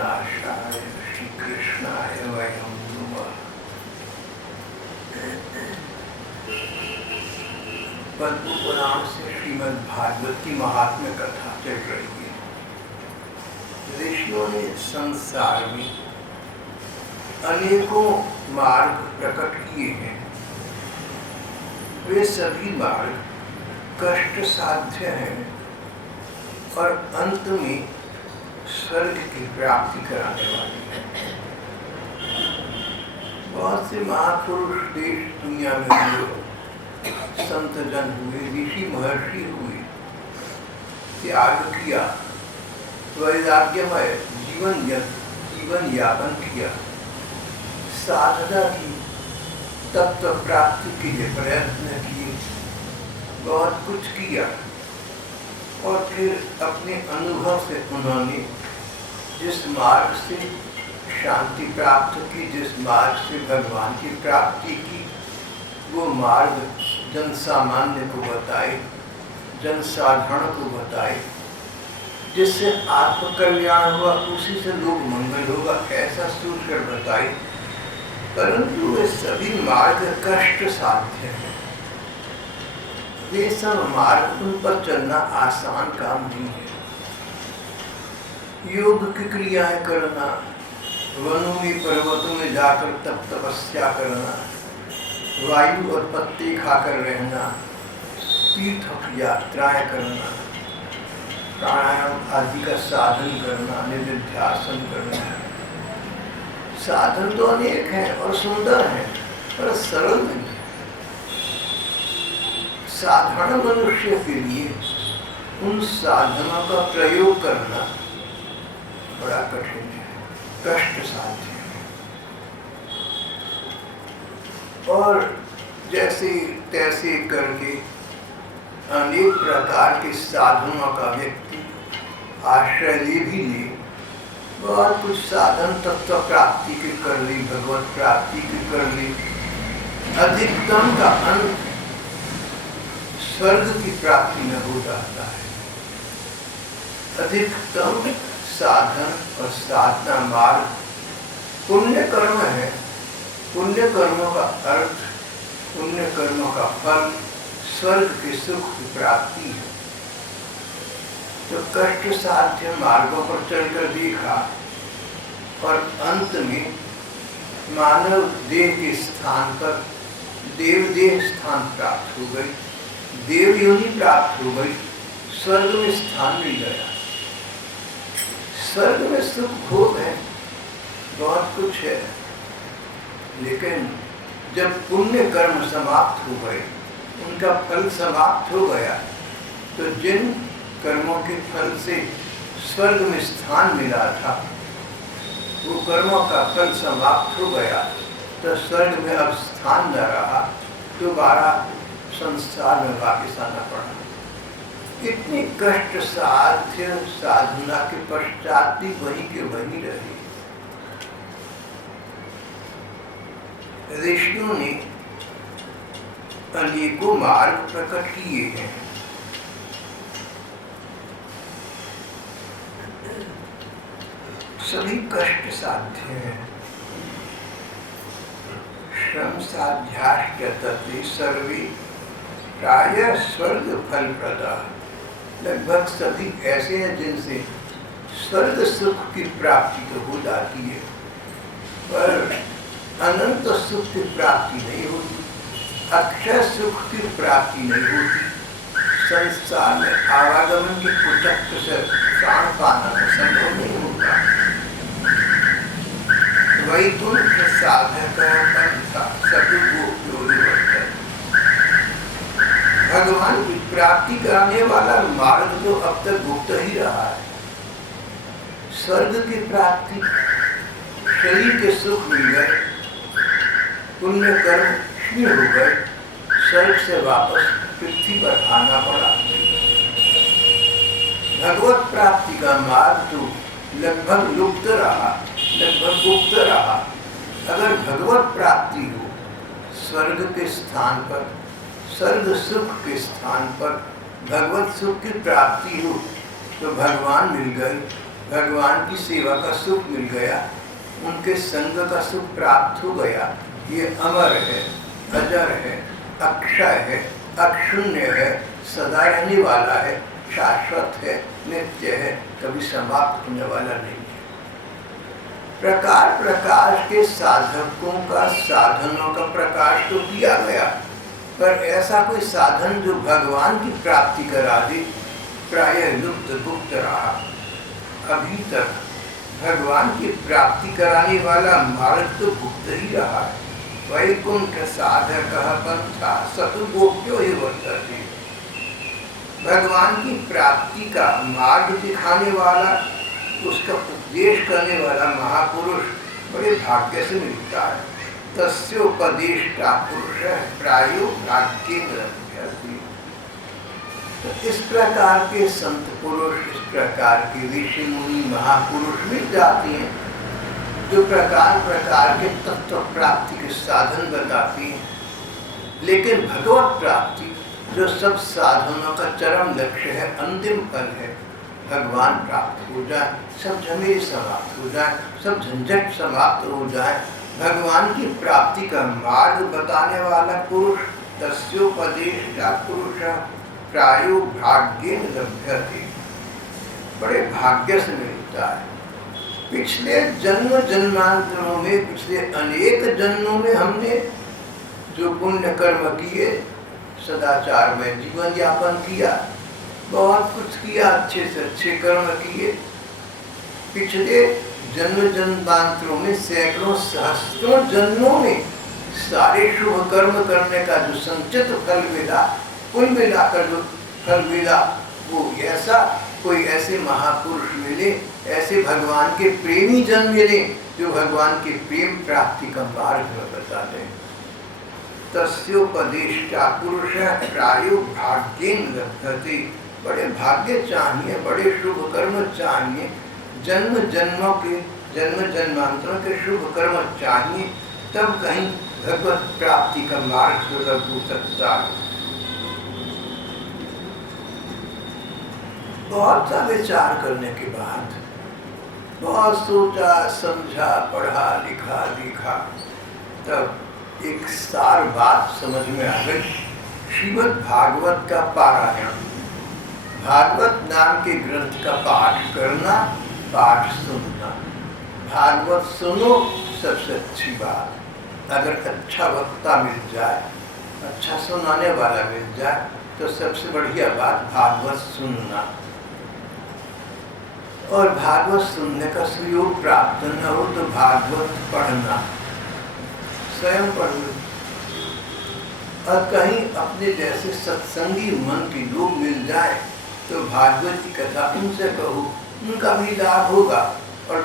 विनाशाय श्री कृष्णाय वयं नमः। पद्म पुराण से श्रीमद् भागवत की महात्म्य कथा चल रही है। ऋषियों ने संसार में अनेकों मार्ग प्रकट किए हैं। वे सभी मार्ग कष्ट साध्य हैं और अंत में स्वर्ग की प्राप्ति कराने वाली है। बहुत से महापुरुष देश दुनिया में हुए, संत जन हुए, ऋषि महर्षि हुए, त्याग किया, वैराग्यमय जीवन यापन किया, साधना की, तत्व प्राप्ति के लिए प्रयत्न किए, बहुत कुछ किया और फिर अपने अनुभव से उन्होंने जिस मार्ग से शांति प्राप्त की, जिस मार्ग से भगवान की प्राप्ति की, वो मार्ग जन सामान्य को बताए, जन साधारण को बताए, जिससे आत्म कल्याण हुआ, उसी से लोक मंगल होगा, ऐसा सोचकर बताए। परंतु वे सभी मार्ग कष्ट साध्य हैं। वे सब मार्ग, उन पर चलना आसान काम नहीं है। योग की क्रियाएं करना, वनों में पर्वतों में जाकर तप तपस्या करना, वायु और पत्ते खाकर रहना, तीर्थ यात्राएं करना, प्राणायाम आदि का साधन करना, निधिध्यासन करना, साधन तो अनेक हैं और सुंदर हैं, पर सरल नहीं है। साधारण मनुष्य के लिए उन साधनों का प्रयोग करना बड़ा कठिन है, कष्ट साध्य है। और जैसे तैसे करके अनेक प्रकार के साधनों का व्यक्ति आश्रय ले भी ले, बहुत कुछ साधन तत्व प्राप्ति के कर ली, भगवत प्राप्ति के कर ली, अधिकतम का अंत स्वर्ग की प्राप्ति में हो जाता है। अधिकतम साधन और साधना मार्ग पुण्य कर्म है। पुण्य कर्मों का अर्थ, पुण्य कर्मों का फल स्वर्ग के सुख की प्राप्ति है। तो कष्ट साध्य मार्गों पर चलकर देखा और अंत में मानव देह के स्थान पर देव देह स्थान प्राप्त हो गई, देव योनि प्राप्त हो गई, स्वर्ग में स्थान मिल गया। स्वर्ग में सुख भोग है, बहुत कुछ है, लेकिन जब पुण्य कर्म समाप्त हो गए, उनका फल समाप्त हो गया, तो जिन कर्मों के फल से स्वर्ग में स्थान मिला था, वो कर्मों का फल समाप्त हो गया, तो स्वर्ग में अब स्थान न रहा, दोबारा संसार में वापिस आना पड़ा। इतनी कष्ट साध्य साधना के पश्चात भी वही के वही रहे। ऋषियों ने अनेकों मार्ग प्रकट किए हैं। सभी कष्ट साध्य हैं। श्रम साध्याश्चते सर्वे प्रायः स्वर्ग फल प्रदा। लगभग सभी ऐसे हैं जिनसे स्वर्ग सुख की प्राप्ति तो हो जाती है, पर अनंत सुख की प्राप्ति नहीं होती, अक्षय सुख की प्राप्ति नहीं होती। संसार में आवागमन के कुचक्र से प्राण पाना संभव नहीं होता। वैकुंठ साधक भगवान की प्राप्ति कराने वाला मार्ग तो अब तक गुप्त ही रहा है। स्वर्ग की प्राप्ति, शरीर के सुख मिल गए, पुण्य कर्म क्षीण हो गए, स्वर्ग से वापस पृथ्वी पर आना पड़ा। भगवत प्राप्ति का मार्ग तो लगभग लुप्त रहा, लगभग गुप्त रहा। अगर भगवत प्राप्ति हो, स्वर्ग के स्थान पर, स्वर्ग सुख के स्थान पर भगवत सुख की प्राप्ति हो, तो भगवान मिल गए, भगवान की सेवा का सुख मिल गया, उनके संग का सुख प्राप्त हो गया। ये अमर है, अजर है, अक्षय है, अक्षुण्य है, सदा रहने वाला है, शाश्वत है, नित्य है, कभी समाप्त होने वाला नहीं है। प्रकार प्रकाश के साधकों का, साधनों का प्रकाश तो किया गया, पर ऐसा कोई साधन जो भगवान की प्राप्ति करा दे, प्रायः लुप्त गुप्त रहा। अभी तक भगवान की प्राप्ति कराने वाला मार्ग तो गुप्त ही रहा है। वैकुंठ साधक पंथा सतु गोप्यो ही वर्तते। भगवान की प्राप्ति का मार्ग दिखाने वाला, उसका उपदेश करने वाला महापुरुष बड़े भाग्य से मिलता है। तस्योपदेष्टा पुरुष प्रायो भाग्येन लभ्यते। तो इस प्रकार के संत पुरुष, इस प्रकार के ऋषि मुनि महापुरुष मिल जाते हैं, जो प्रकार प्रकार के तत्व प्राप्ति के साधन बताते हैं। लेकिन भगवत प्राप्ति, जो सब साधनों का चरम लक्ष्य है, अंतिम फल है, भगवान प्राप्त हो जाए, सब झमेले समाप्त हो जाए, सब झंझट समाप्त हो जाए, भगवान की प्राप्ति का मार्ग बताने वाला पुरुष, तस्योपदेष्टा पुरुष प्रायो भाग्येन लभ्यते, बड़े भाग्य से मिलता है। पिछले जन्म जन्मांतरों में, पिछले अनेक जन्मों में हमने जो पुण्य कर्म किए, सदाचार में जीवन यापन किया, बहुत कुछ किया, अच्छे से अच्छे कर्म किए। पिछले जन्म जन्मांतरों में, सैकड़ों सहस्त्रों जन्मों में सारे शुभ कर्म करने का जो संचित फल मिला, कुल मिलाकर जो फल मिला, वो ऐसा कोई ऐसे महापुरुष मिले, ऐसे भगवान के प्रेमी जन मिले, जो भगवान के प्रेम प्राप्ति का मार्ग बता दें। तस्योपदेष्टा पुरुष प्रायो भाग्येन लभ्यते। बड़े भाग्य चाहिए, बड़े शुभ कर्म चाहिए, जन्म जन्मों के, जन्म जन्मांतरों के शुभ कर्म चाहिए, तब कहीं भगवत प्राप्ति का मार्ग सुलभ हो सकता है। बहुत सा विचार करने के बाद, बहुत सोचा समझा, पढ़ा लिखा देखा, तब एक सार बात समझ में आ गई। श्रीमद् भागवत का पारायण, भागवत नाम के ग्रंथ का पाठ करना, पाठ सुनना। भागवत सुनो, सबसे अच्छी बात। अगर अच्छा वक्ता मिल जाए, अच्छा सुनाने वाला मिल जाए, तो सबसे बढ़िया बात भागवत सुनना। और भागवत सुनने का सुयोग प्राप्त न हो तो भागवत पढ़ना, स्वयं पढ़ना। और कहीं अपने जैसे सत्संगी मन के लोग मिल जाए तो भागवत की कथा उनसे कहो, उनका भी लाभ होगा और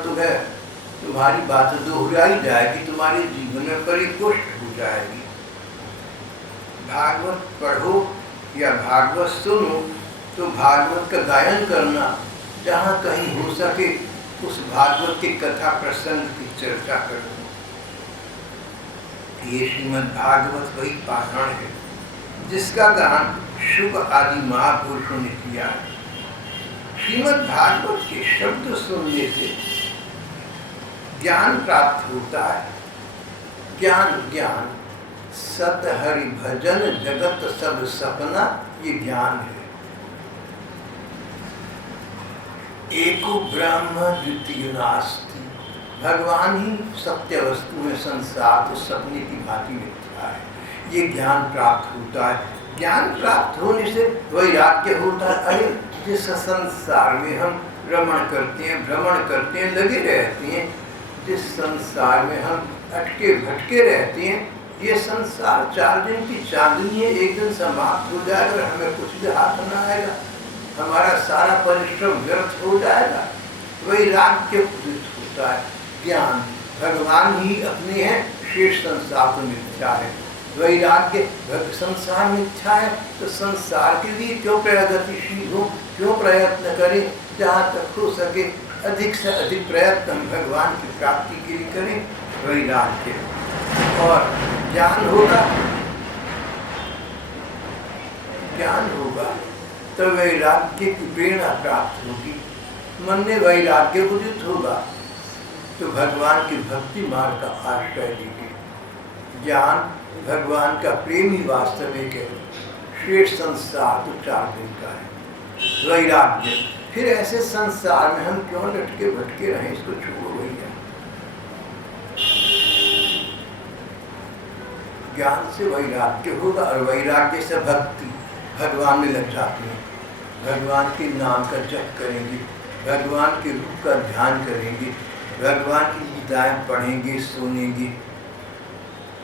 तुम्हारी बात दोहराई जाएगी, तुम्हारे जीवन में परिपुष्ट हो जाएगी। भागवत पढ़ो या भागवत सुनो तो भागवत का गायन करना, जहाँ कहीं हो सके उस भागवत की कथा प्रसंग की चर्चा करो। ये श्रीमद् भागवत वही पारायण है जिसका गान शुभ आदि महापुरुषों ने किया है। श्रीमद् भागवत के शब्द सुनने से ज्ञान प्राप्त होता है। ज्ञान ज्ञान सत हरि भजन जगत सब सपना, ये ज्ञान है। एको ब्रह्म द्वितीय नास्ति, भगवान ही सत्य वस्तु है, संसार तो सपने की भांति मिथ्या है। ये ज्ञान प्राप्त होता है। ज्ञान प्राप्त होने से वैराग्य होता है। अरे जिस संसार में हम रमण करते हैं, भ्रमण करते हैं, लगे रहते हैं, जिस संसार में हम अटके भटके रहते हैं, ये संसार 4 दिन की चांदनी है, एक दिन समाप्त हो जाएगा, हमें कुछ भी हाथ न आएगा, हमारा सारा परिश्रम व्यर्थ हो जाएगा। वैराग्य उदित होता है। ज्ञान भगवान ही अपने हैं, शेष संसार तो मिथ्या है। वैराग्य संसार मिथ्या है तो संसार के लिए क्यों प्रगतिशील हो, क्यों प्रयत्न करें। जहाँ तक हो सके अधिक से अधिक प्रयत्न हम भगवान की प्राप्ति के लिए करें। वैराग्य और ज्ञान होगा, ज्ञान होगा तो वैराग्य की प्रेरणा प्राप्त होगी। मन में वैराग्य उदित होगा तो भगवान की भक्ति मार्ग का आश्रय लीजिए। ज्ञान भगवान का प्रेमी वास्तविक है, श्रेष्ठ संसार तो 4 दिन का है। वैराग्य, फिर ऐसे संसार में हम क्यों लटके भटके रहें, इसको छोड़ो भैया। ज्ञान से वैराग्य होगा और वैराग्य से भक्ति भगवान में लग जाती है। भगवान के नाम का जप करेंगे, भगवान के रूप का ध्यान करेंगे, भगवान की गीताएं पढ़ेंगे, सुनेंगे,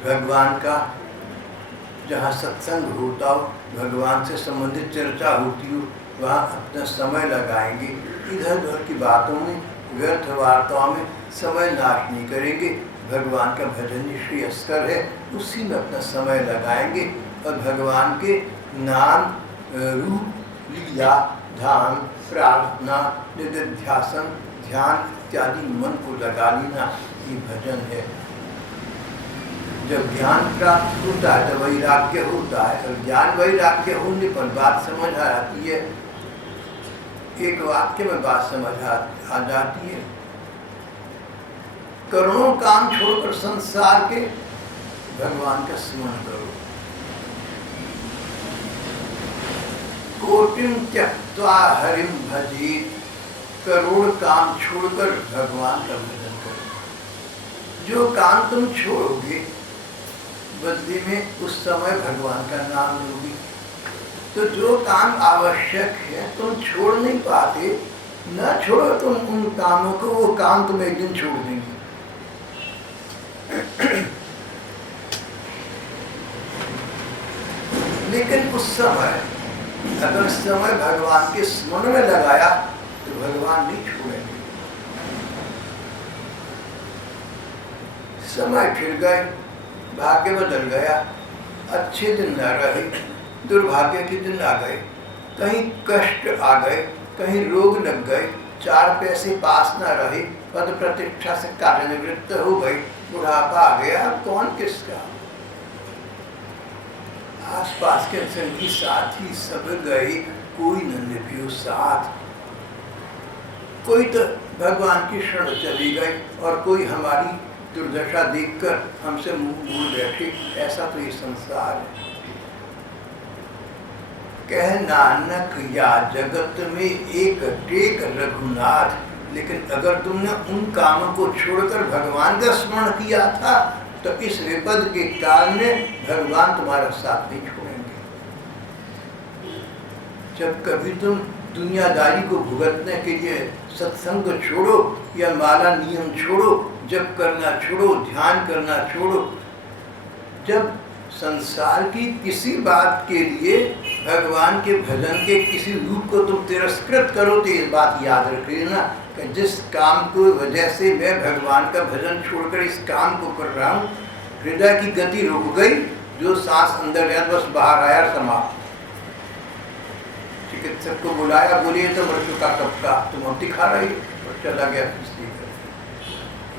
भगवान का जहाँ सत्संग होता हो, भगवान से संबंधित चर्चा होती हो, वहाँ अपना समय लगाएंगे। इधर उधर की बातों में, व्यर्थ वार्ताओं में समय नाश नहीं करेंगे। भगवान का भजन श्रेयस्कर है, उसी में अपना समय लगाएंगे और भगवान के नाम, रूप, लीला, ध्यान, प्रार्थना, निधिध्यासन, ध्यान इत्यादि मन को लगा लेना, ये भजन है। जब ज्ञान प्राप्त होता है तो वैराग्य होता है, और ज्ञान वैराग्य होने पर बात समझ आ जाती है। एक वाक्य में बात समझ आ जाती है। करोड़ों काम छोड़कर संसार के भगवान का स्मरण करो। कोटिम त्यक्त्वा हरिम भजेत, करोड़ काम छोड़कर भगवान का भजन करो। जो काम तुम छोड़ोगे बदले में उस समय भगवान का नाम लोगे। तो जो काम आवश्यक है तुम छोड़ नहीं पाते, न छोड़ो तुम उन कामों को, वो काम तुम एक दिन छोड़ देंगे। लेकिन उस समय अगर समय भगवान के स्मरण में लगाया तो भगवान नहीं छोड़ेंगे। समय फिर गए, भाग्य बदल गया, अच्छे दिन न रहे, दुर्भाग्य के दिन आ गए, कहीं कष्ट आ गए, कहीं रोग लग गए, 4 पैसे पास न रहे, पद प्रतिष्ठा से कार्यनिवृत्त हो गई, बुढ़ापा आ गया, कौन किसका। आसपास के संगी साथी सब गए, कोई न निभ्यो साथ। कोई तो भगवान की शरण चली गई और कोई हमारी दुर्दशा देखकर हमसे मुंह मोड़ बैठे। ऐसा तो ये संसार है। कह नानक या जगत में एक टेक रघुनाथ। लेकिन अगर तुमने उन कामों को छोड़कर भगवान का स्मरण किया था तो इस विपद के काल में भगवान तुम्हारा साथ नहीं छोड़ेंगे। जब कभी तुम दुनियादारी को भुगतने के लिए सत्संग को छोड़ो या माला नियम छोड़ो, जप करना छोड़ो, ध्यान करना छोड़ो, जब संसार की किसी बात के लिए भगवान के भजन के किसी रूप को तुम तिरस्कृत करो तो ये बात याद रख लेना कि जिस काम को वजह से मैं भगवान का भजन छोड़कर इस काम को कर रहा हूँ, हृदय की गति रुक गई, जो सांस अंदर गया बस बाहर आया, समाप्त। चिकित्सक को बुलाया, बोलिए तो मृत्यु का कपड़ा तुम अब दिखा रही और चला गया।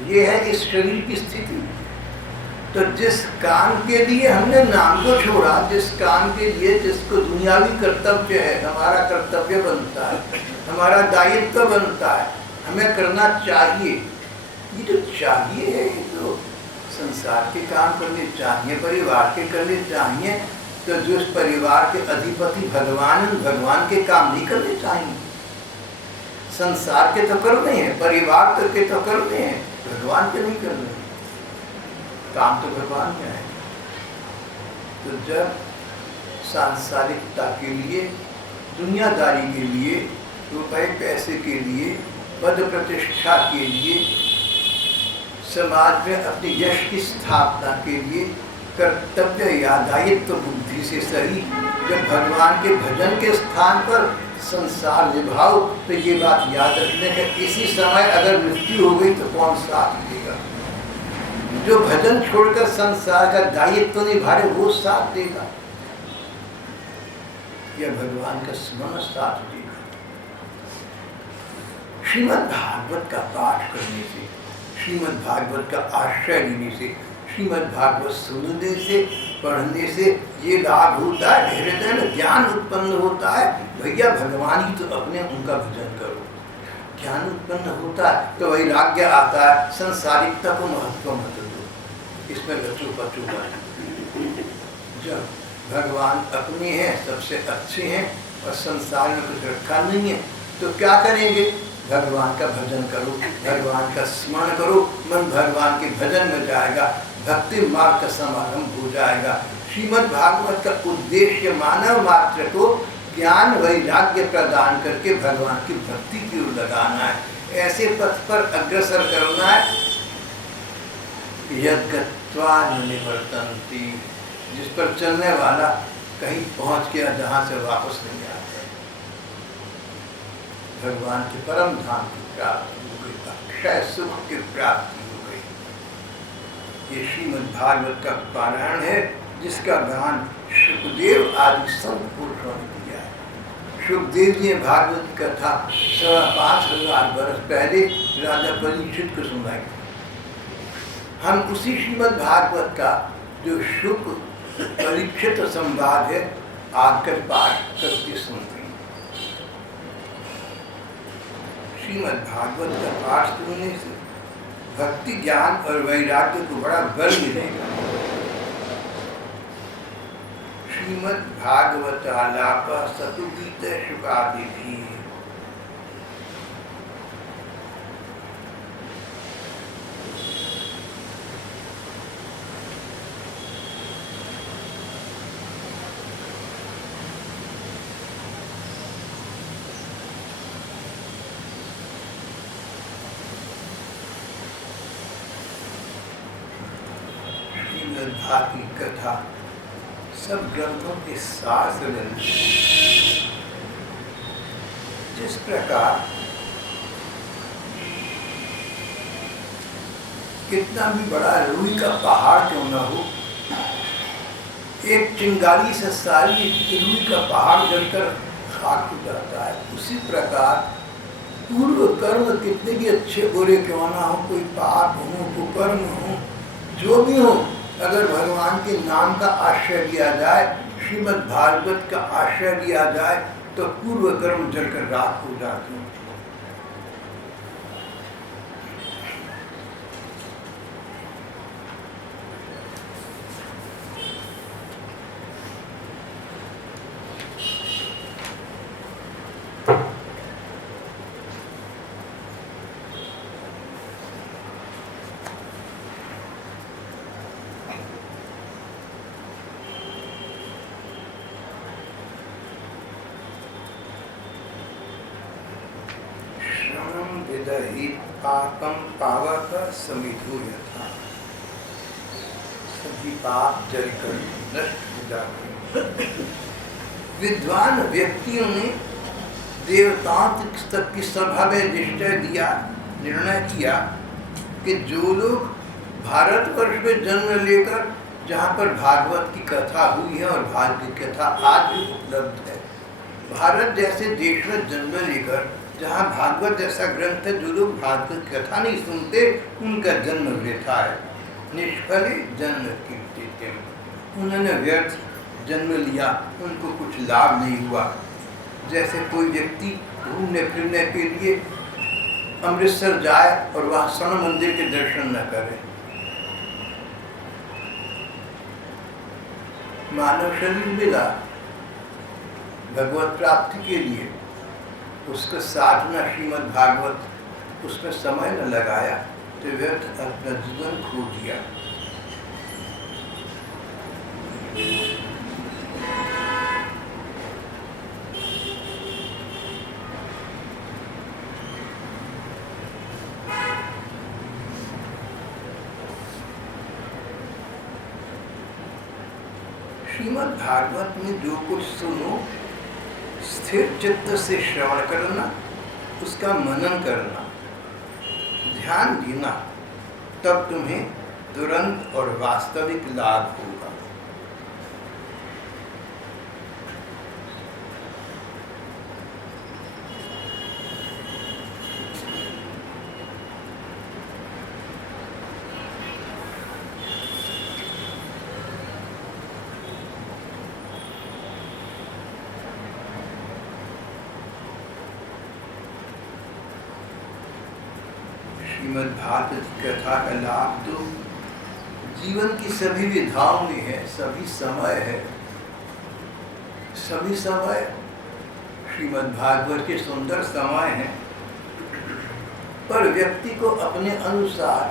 ये है इस शरीर की स्थिति। तो जिस काम के लिए हमने नाम को छोड़ा, जिस काम के लिए जिसको दुनियावी कर्तव्य है, हमारा कर्तव्य बनता है, हमारा दायित्व बनता है, हमें करना चाहिए, ये जो चाहिए है, ये तो संसार के काम करने चाहिए, परिवार के करने चाहिए, तो जो इस परिवार के अधिपति भगवान, भगवान के काम नहीं करने चाहिए। संसार के तो करने हैं, परिवार के तो करने हैं, भगवान के नहीं करने। काम तो भगवान का है। तो जब सांसारिकता के लिए, दुनियादारी के लिए, रुपए पैसे के लिए, पद प्रतिष्ठा के लिए, समाज में अपनी यश की स्थापना के लिए कर्तव्य या दायित्व बुद्धि से सही जब भगवान के भजन के स्थान पर संसार निभाओ, तो ये बात याद रखने का इसी समय अगर मृत्यु हो गई तो कौन साथ देगा। जो भजन छोड़कर संसार का दायित्व निभा रहे वो साथ देगा या भगवान का स्मरण साथ देगा। श्रीमद् भागवत का पाठ करने से, श्रीमद् भागवत का आश्रय लेने से, श्रीमद् भागवत सुनने से, पढ़ने से ये लाभ होता है, हृदय में ज्ञान उत्पन्न होता है। भैया भगवान ही तो अपने, उनका भजन करो। ज्ञान उत्पन्न होता है तो वैराग्य आता है। संसारिकता को महत्व मत दो, इसमें बच्चों जब भगवान अपने हैं, सबसे अच्छे हैं और संसार में कुछ रखा नहीं है, तो क्या करेंगे? भगवान का भजन करो, भगवान का स्मरण करो, मन भगवान के भजन में जाएगा, भक्ति मार्ग का समारंभ हो जाएगा। श्रीमद् भागवत का उद्देश्य मानव मात्र को ज्ञान वैराग्य प्रदान करके भगवान की भक्ति की ओर लगाना है, ऐसे पथ पर अग्रसर करना है। यद्गत्वा न निवर्तन्ति, जिस पर चलने वाला कहीं पहुंच गया जहां से वापस नहीं आता। भगवान के परम धाम की प्राप्ति हो गई, अक्षय सुख की प्राप्ति हो गई। ये श्रीमद् भागवत का पारायण है, जिसका गान सुखदेव आदि संत पुरुषों ने किया है। सुखदेव जी ने भागवत की कथा 5,500 वर्ष पहले राजा परीक्षित को सुनाई। हम उसी श्रीमद् भागवत का जो शुक परीक्षित संवाद है आकर पाठ करके सुनते हैं। श्रीमद् भागवत का पाठ सुनने से भक्ति ज्ञान और वैराग्य को बड़ा बल मिलेगा। श्रीमद् भागवत आलाप सतुगीत शुकादि भी। की कथा सब ग्रंथों के सार से मिलती है। जिस प्रकार कितना भी बड़ा रुई का पहाड़ क्यों न हो, एक चिंगारी से सारी रुई का पहाड़ जलकर खाक हो जाता है। उसी प्रकार पूर्व कर्म कितने भी अच्छे बुरे क्यों ना हो, कोई पाप हो, कुकर्म हो, जो भी हो, अगर भगवान के नाम का आश्रय लिया जाए, श्रीमद् भागवत का आश्रय लिया जाए, तो पूर्व कर्म जलकर राख हो जाते हैं। पापम पावक समिधु यथा, सभी पाप जलकर नष्ट हो जाते हैं। विद्वान व्यक्तियों ने देवताओं तक की सभा में निश्चय दिया, निर्णय किया कि जो लोग भारतवर्ष में जन्म लेकर जहाँ पर भागवत की कथा हुई है और भागवत की कथा आज भी उपलब्ध है, भारत जैसे देश में जन्म लेकर जहाँ भागवत जैसा ग्रंथ है, जो लोग भागवत कथा नहीं सुनते उनका जन्म वृथा है। निष्फले जन्म कीर्तिम, उन्होंने व्यर्थ जन्म लिया, उनको कुछ लाभ नहीं हुआ। जैसे कोई व्यक्ति घूमने फिरने के लिए अमृतसर जाए और वहाँ स्वर्ण मंदिर के दर्शन न करे, मानव शरीर मिला भगवत प्राप्ति के लिए, उसका साधना श्रीमद् भागवत उसमें समय न लगाया तो व्यर्थ अपना जीवन खो दिया। श्रीमद् भागवत में जो कुछ सुनो, स्थिर चित्त से श्रवण करना, उसका मनन करना, ध्यान देना, तब तुम्हें तुरंत और वास्तविक लाभ होगा। श्रीमद् भागवत कथा का लाभ तो जीवन की सभी विधाओं में है, सभी समय है। सभी समय श्रीमद् भागवत के सुंदर समय हैं, पर व्यक्ति को अपने अनुसार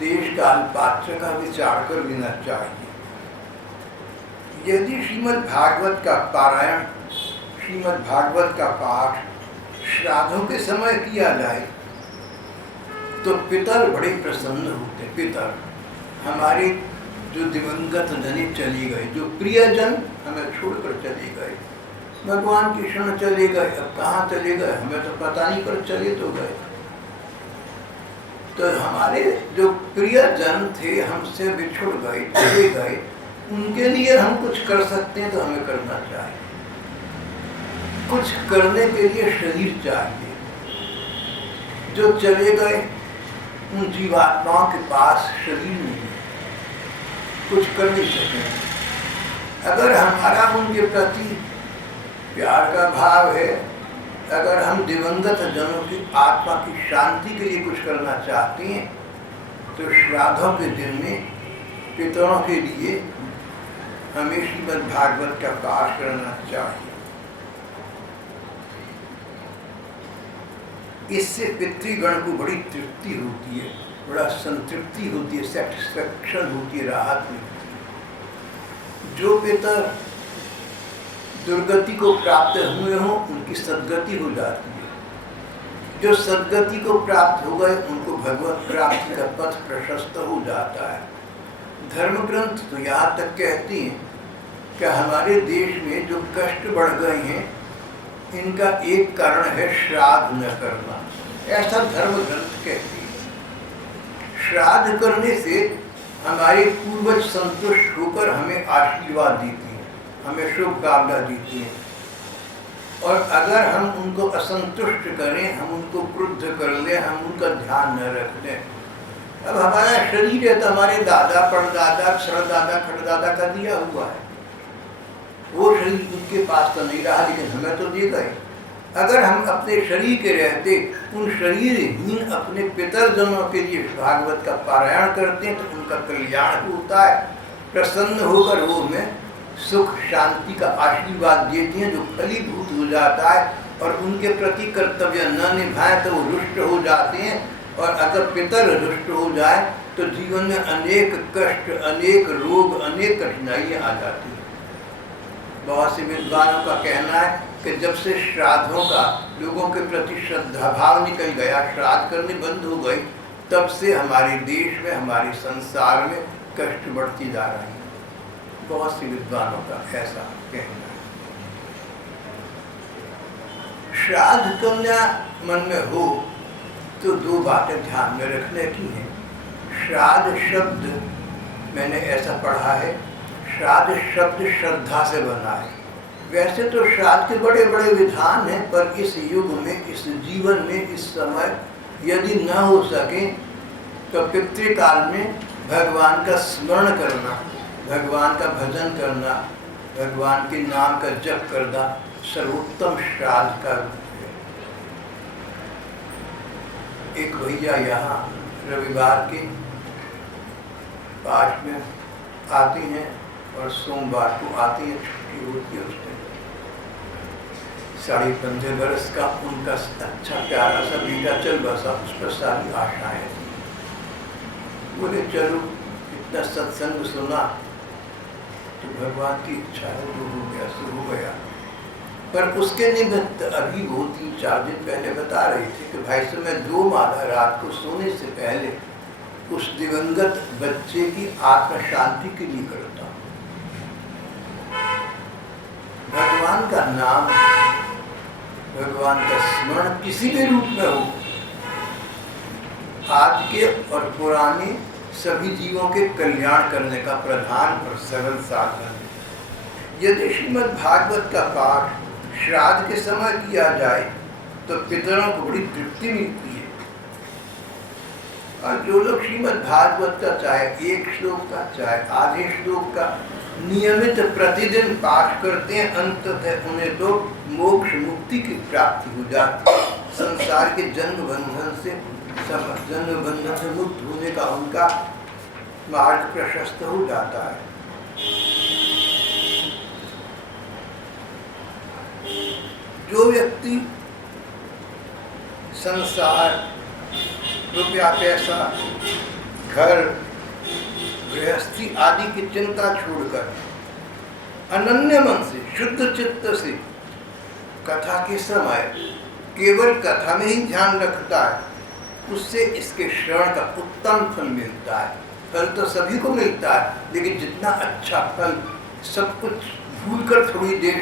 देश काल पात्र का विचार कर लेना चाहिए। यदि श्रीमद् भागवत का पारायण, श्रीमद् भागवत का पाठ श्राद्धों के समय किया जाए तो पितर बड़े प्रसन्न होते। पितर हमारे जो दिवंगत जने चले गए, जो प्रियजन हमें छोड़कर चले गए, भगवान की शरण चले गए, अब कहाँ चले गए हमें तो पता नहीं, पर चले तो गए। तो हमारे जो प्रियजन थे हमसे बिछुड़ गए, चले गए, उनके लिए हम कुछ कर सकते हैं तो हमें करना चाहिए। कुछ करने के लिए शरीर चाहिए। जो चले गए उन जीवात्माओं के पास शरीर नहीं है, कुछ कर नहीं सके। अगर हमारा उनके प्रति प्यार का भाव है, अगर हम दिवंगत जनों की आत्मा की शांति के लिए कुछ करना चाहते हैं तो श्राद्धों के दिन में पितरों के लिए हमें श्रीमद् भागवत का पाठ करना चाहिए। इससे पितृगण को बड़ी तृप्ति होती है, बड़ा संतृप्ति होती है, सेटिस्फैक्शन होती है, राहत मिलती है। जो पितर दुर्गति को प्राप्त हुए हों उनकी सद्गति हो जाती है। जो सद्गति को प्राप्त हो गए उनको भगवत प्राप्ति का पथ प्रशस्त हो जाता है। धर्म ग्रंथ तो यहाँ तक कहती हैं कि हमारे देश में जो कष्ट बढ़ गए हैं इनका एक कारण है श्राद्ध न करना, ऐसा धर्म ग्रंथ कहती है। श्राद्ध करने से हमारे पूर्वज संतुष्ट होकर हमें आशीर्वाद देती हैं, हमें शुभकामना देती हैं। और अगर हम उनको असंतुष्ट करें, हम उनको क्रुद्ध कर लें, हम उनका ध्यान न रख लें, अब हमारा शरीर है तो हमारे दादा परदादा सरदादा खड़दादा का दिया हुआ है, वो शरीर उनके पास तो नहीं रहा लेकिन हमें तो दे गए। अगर हम अपने शरीर के रहते उन शरीरहीन अपने पितरजनों के लिए भागवत का पारायण करते हैं तो उनका कल्याण होता है। प्रसन्न होकर वो हमें सुख शांति का आशीर्वाद देती हैं जो फलीभूत हो जाता है, और उनके प्रति कर्तव्य न निभाएं तो वो रुष्ट हो जाते हैं। और अगर पितर रुष्ट हो जाए तो जीवन में अनेक कष्ट, अनेक रोग, अनेक कठिनाइयाँ आ जाती हैं। बहुत से विद्वानों का कहना है कि जब से श्राद्धों का लोगों के प्रति श्रद्धा भाव निकल गया, श्राद्ध करने बंद हो गई, तब से हमारे देश में, हमारे संसार में कष्ट बढ़ती जा रही है। बहुत से विद्वानों का ऐसा कहना है। श्राद्ध करना मन में हो तो दो बातें ध्यान में रखने की हैं। श्राद्ध शब्द मैंने ऐसा पढ़ा है, श्राद्ध शब्द श्रद्धा से बना है। वैसे तो श्राद्ध के बड़े बड़े विधान हैं, पर इस युग में, इस जीवन में, इस समय यदि न हो सके तो पितृकाल में भगवान का स्मरण करना, भगवान का भजन करना, भगवान के नाम का जप करना सर्वोत्तम श्राद्ध का रूप है। एक भैया यहाँ रविवार के पाठ में आते हैं और सोमवार को आते हैं, छुट्टी होती है। उसमें 15.5 वर्ष का उनका अच्छा प्यारा सा बेटा चल बसा, उस पर सारी आशाएं थी। बोले चलो इतना सत्संग सुना तो भगवान की इच्छा है, जो हो गया सो हो गया। पर उसके निमित्त अभी वो 3-4 दिन पहले बता रहे थे कि भाई साहब मैं 2 माला रात को सोने से पहले उस दिवंगत बच्चे की आत्म शांति के लिए करता हूँ। भगवान का नाम, भगवान का स्मरण किसी भी रूप में हो, आज के और पुराने सभी जीवों के कल्याण करने का प्रधान और सरल साधन है। यदि श्रीमद् भागवत का पाठ श्राद्ध के समय किया जाए तो पितरों को बड़ी तृप्ति मिलती है। और जो लोग श्रीमद् भागवत का चाहे 1 श्लोक का, चाहे आधे श्लोक का नियमित प्रतिदिन पाठ करते हैं, अंततः उन्हें तो मोक्ष मुक्ति की प्राप्ति हो जाती है, संसार के जन्म बंधन से सब जन्म बंधन से मुक्त होने का उनका मार्ग प्रशस्त हो जाता है। जो व्यक्ति संसार, रुपया पैसा, घर गृहस्थी आदि की चिंता छोड़कर अनन्य मन से शुद्ध चित्त से कथा के समय केवल कथा में ही ध्यान रखता है, उससे इसके श्रवण का उत्तम फल मिलता है। फल तो सभी को मिलता है, लेकिन जितना अच्छा फल, सब कुछ भूलकर थोड़ी देर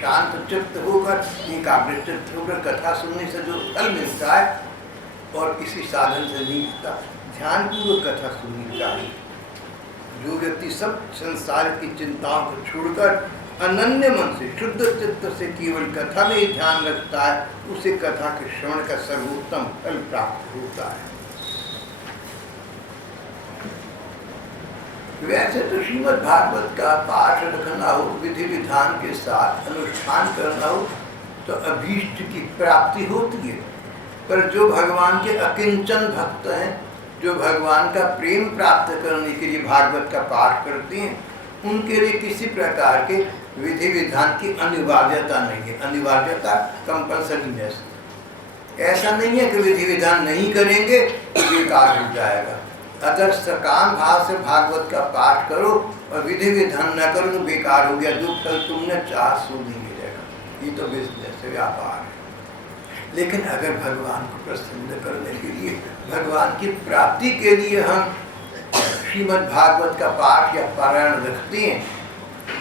शांत चित्त होकर, एकाग्रचित्त होकर कथा सुनने से जो फल मिलता है और किसी साधन से नहीं मिलता। ध्यानपूर्वक कथा सुननी चाहिए। जो व्यक्ति सब संसार की चिंताओं को छोड़कर अनन्य मन से शुद्ध चित्त से केवल कथा में ही ध्यान रखता है, उसे कथा के श्रवण का सर्वोत्तम फल प्राप्त होता है। वैसे तो श्रीमद् भागवत का पाठ रखना हो, विधि विधान के साथ अनुष्ठान करना हो तो अभीष्ट की प्राप्ति होती है। पर जो भगवान के अकिंचन भक्त हैं, जो भगवान का प्रेम प्राप्त करने के लिए भागवत का पाठ करते हैं, उनके लिए किसी प्रकार के विधि विधान की अनिवार्यता नहीं है। अनिवार्यता कंपल्सरीनेस, ऐसा नहीं है कि विधि विधान नहीं करेंगे तो बेकार हो जाएगा। अगर सकाम भाव से भागवत का पाठ करो और विधि विधान न करो तो बेकार हो गया। जो फल तुमने चाह सो नहीं मिलेगा। ये तो बिजनेस है, व्यापार है। लेकिन अगर भगवान को प्रसन्न करने के लिए, भगवान की प्राप्ति के लिए हम श्रीमद् भागवत का पाठ या पारायण रखते हैं,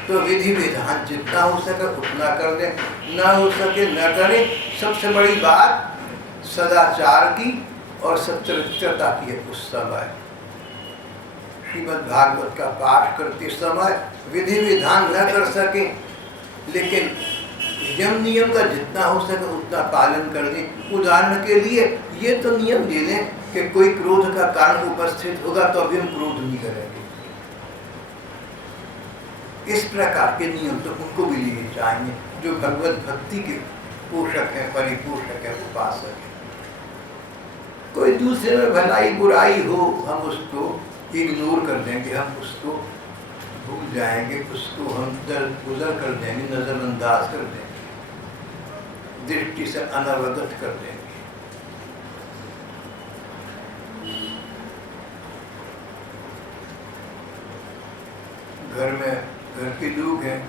तो विधि विधान जितना हो सके उतना कर दें, न हो सके न करें। सबसे बड़ी बात सदाचार की और सच्चरित्रता की है। उस समय श्रीमद् भागवत का पाठ करते समय विधि विधान न कर सके, लेकिन यम नियम का जितना हो सके उतना पालन कर दें। उदाहरण के लिए ये तो नियम दे लें कि कोई क्रोध का कारण उपस्थित होगा तो अभी हम क्रोध नहीं करेंगे। इस प्रकार के नियम तो उनको भी लेने चाहिए जो भगवत भक्ति के पोषक है, परिपोषक है, उपासक है। कोई दूसरे में भलाई बुराई हो, हम उसको इग्नोर कर देंगे, हम उसको भूल जाएंगे, उसको हम गुजर कर देंगे, नजरअंदाज कर देंगे, दृष्टि से अनवगत कर देंगे। घर में घर के लोग हैं,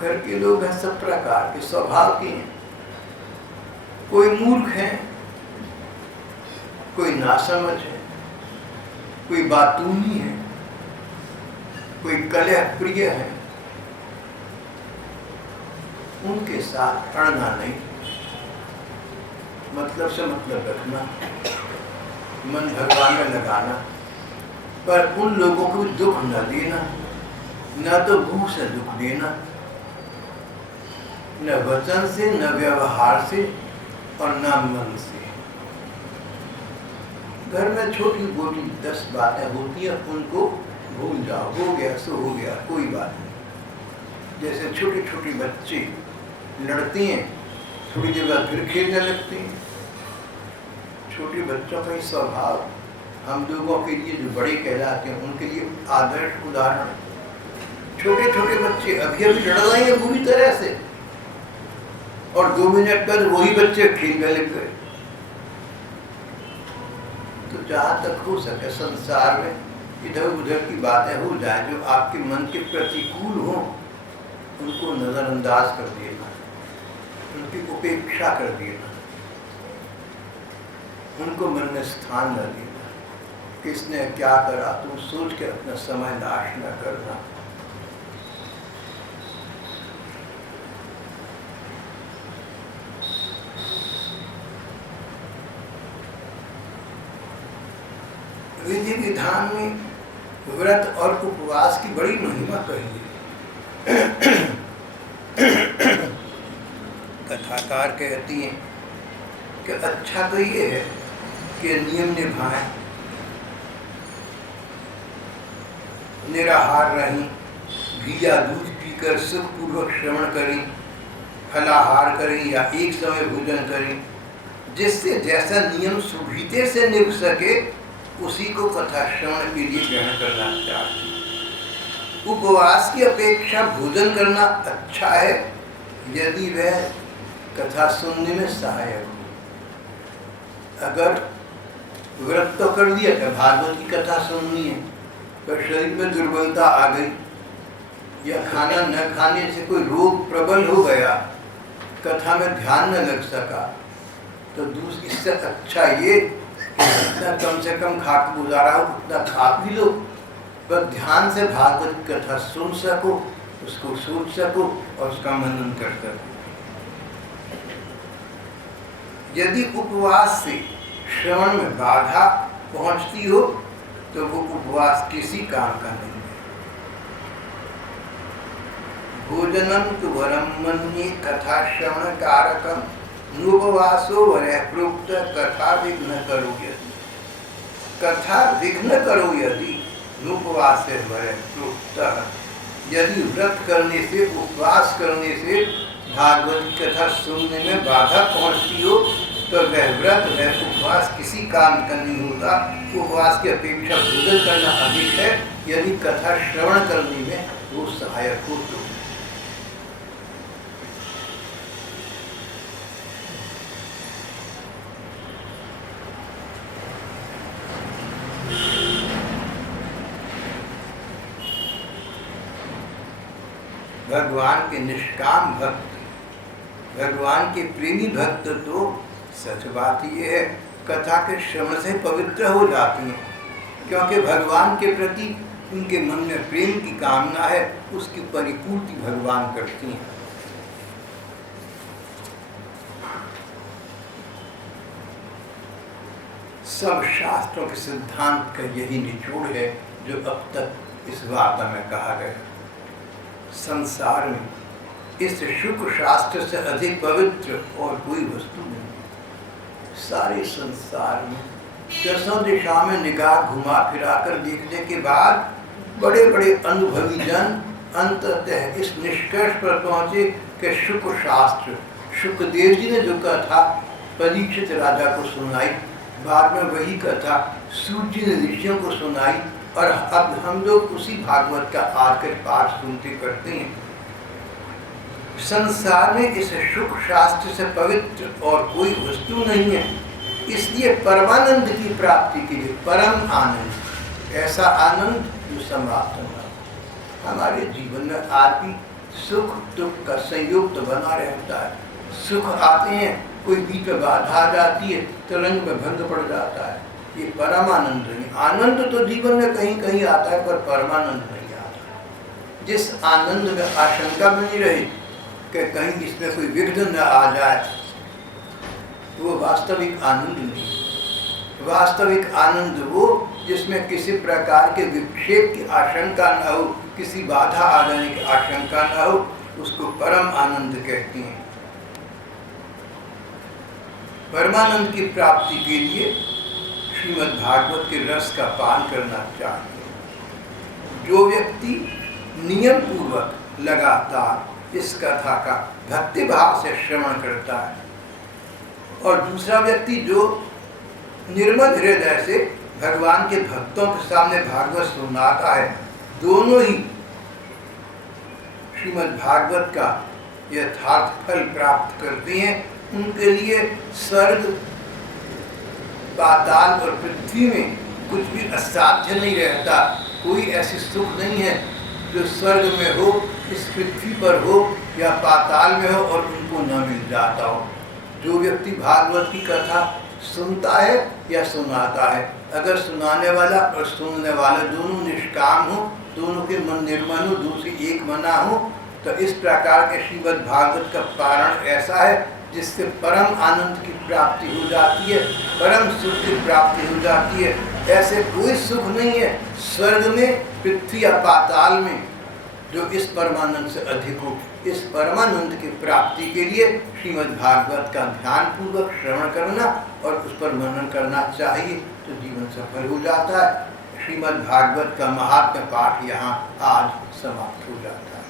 घर के लोग हैं सब प्रकार के स्वभाव के हैं। कोई मूर्ख है, कोई नासमझ है, कोई बातूनी है, कोई कलह प्रिय है। उनके साथ अड़ना नहीं, मतलब से मतलब रखना, मन भगवान में लगाना, पर उन लोगों को दुख न देना, न तो मुंह से दुख देना, न वचन से, न व्यवहार से और न मन से। घर में छोटी मोटी 10 बातें होती हैं, उनको भूल जाओ, हो गया सो हो गया, कोई बात नहीं। जैसे छोटे छोटे बच्चे लड़ते हैं, थोड़ी देर बाद फिर खेलने लगते हैं। छोटे बच्चों का ही स्वभाव हम लोगों के लिए जो बड़े कहलाते हैं उनके लिए आदर्श उदाहरण। छोटे छोटे बच्चे अभी अभी लड़ रहे हैं पूरी तरह से, और 2 मिनट बाद वही बच्चे खेलने लग गए। तो जहाँ तक हो सके संसार में इधर उधर की बातें हो जाए जो आपके मन के प्रतिकूल हो, उनको नजरअंदाज कर देना, उनकी उपेक्षा कर देना, उनको मन में स्थान न देना। किसने क्या करा तुम सोच के अपना समय नाश न करना। विधि विधान में व्रत और उपवास की बड़ी महिमा कही है। कथाकार कहती हैं कि अच्छा तो ये है कि नियम निभाएं, निराहार रहें, घी या दूध पीकर सुखपूर्वक श्रवण करें, फलाहार करें या एक समय भोजन करें, जिससे जैसा नियम सुविधे से निभ सके उसी को कथा श्रवण के लिए ग्रहण करना चाहिए। उपवास की अपेक्षा भोजन करना अच्छा है यदि वह कथा सुनने में सहायक हो। अगर व्रत तो कर दिया कि भागवत की कथा सुननी है, पर शरीर में दुर्बलता आ गई या खाना न खाने से कोई रोग प्रबल हो गया, कथा में ध्यान न लग सका, तो इससे अच्छा ये जितना कम से कम खा के गुजारा हो उतना खा भी लो, पर ध्यान से भागवत की कथा सुन सको, उसको सोच सको और उसका मनन कर सको। यदि उपवास से श्रवण में बाधा पहुंचती हो तो वो उपवास किसी काम का नहीं है। भोजनम तु वरम मन्ये कथा श्रवण कारकम नुपवासो वरः प्रोक्त कथा विघ्न करो यदि। कथा विघ्न करो यदि नुपवास वरः प्रोक्त। यदि व्रत करने से उपवास करने से भागवत की कथा सुनने में बाधा पहुंचती हो तो वह व्रत वह उपवास किसी काम का नहीं होता। उपवास की अपेक्षा भोजन करना अधिक है यदि कथा श्रवण करने में वो सहायक हो तो। भगवान के निष्काम भक्त, भगवान के प्रेमी भक्त तो सच बात ये है कथा के श्रवण से पवित्र हो जाते हैं, क्योंकि भगवान के प्रति उनके मन में प्रेम की कामना है, उसकी परिपूर्ति भगवान करती हैं। सब शास्त्रों के सिद्धांत का यही निचोड़ है जो अब तक इस वार्ता में कहा गया। संसार में इस शुक्र शास्त्र से अधिक पवित्र और कोई वस्तु नहीं। सारे संसार में दसों दिशा में निगाह घुमा फिराकर देखने के बाद बड़े बड़े अनुभवी जन अंततः इस निष्कर्ष पर पहुंचे कि शुक्र शास्त्र, शुक्रदेव जी ने जो कथा परीक्षित राजा को सुनाई, बाद में वही कथा सूत जी ने ऋषियों को सुनाई और अब हम लोग उसी भागवत का आकर पाठ सुनते करते हैं। संसार में इस शुक्र शास्त्र से पवित्र और कोई वस्तु नहीं है। इसलिए परमानंद की प्राप्ति के लिए परम आनंद, ऐसा आनंद जो समाप्त होगा। हमारे जीवन में आज भी सुख दुख का संयोग तो बना रहता है। सुख आते हैं, कोई बीच में बाधा आ जाती है तो रंग में भंग पड़ जाता है। ये परमानंद नहीं। आनंद तो जीवन में कहीं कहीं आता है पर परमानंद नहीं आता। जिस आनंद में आशंका बनी रहे कि कहीं इसमें कोई विघ्न न आ जाए, वो वास्तविक आनंद नहीं। वास्तविक आनंद वो जिसमें किसी प्रकार के विक्षेप की आशंका न हो, किसी बाधा आ जाने की आशंका न हो, उसको परम आनंद कहते हैं। परमानंद की प्राप्ति के लिए श्रीमद् भागवत के रस का पान करना चाहिए। जो व्यक्ति नियम पूर्वक लगातार इस कथा का भक्ति भाव से श्रवण करता है और दूसरा व्यक्ति जो निर्मल हृदय से भगवान के भक्तों के सामने भागवत सुनाता है, दोनों ही श्रीमद् भागवत का यथार्थ फल प्राप्त करते हैं। उनके लिए स्वर्ग, पाताल और पृथ्वी में कुछ भी असाध्य नहीं रहता। कोई ऐसी सुख नहीं है जो स्वर्ग में हो, इस पृथ्वी पर हो या पाताल में हो और उनको न मिल जाता हो। जो व्यक्ति भागवत की कथा सुनता है या सुनाता है, अगर सुनाने वाला और सुनने वाला दोनों निष्काम हो, दोनों के मन निर्मल हो, दूसरी एक मना हो, तो इस प्रकार के श्रीमद् भागवत का पारण ऐसा है जिससे परम आनंद की प्राप्ति हो जाती है, परम सुख की प्राप्ति हो जाती है। ऐसे कोई सुख नहीं है स्वर्ग में, पृथ्वी या पाताल में जो इस परमानंद से अधिक हो। इस परमानंद की प्राप्ति के लिए श्रीमद् भागवत का ध्यान पूर्वक श्रवण करना और उस पर मनन करना चाहिए तो जीवन सफल हो जाता है। श्रीमद् भागवत का महात्म्य पाठ यहाँ आज समाप्त हो जाता है।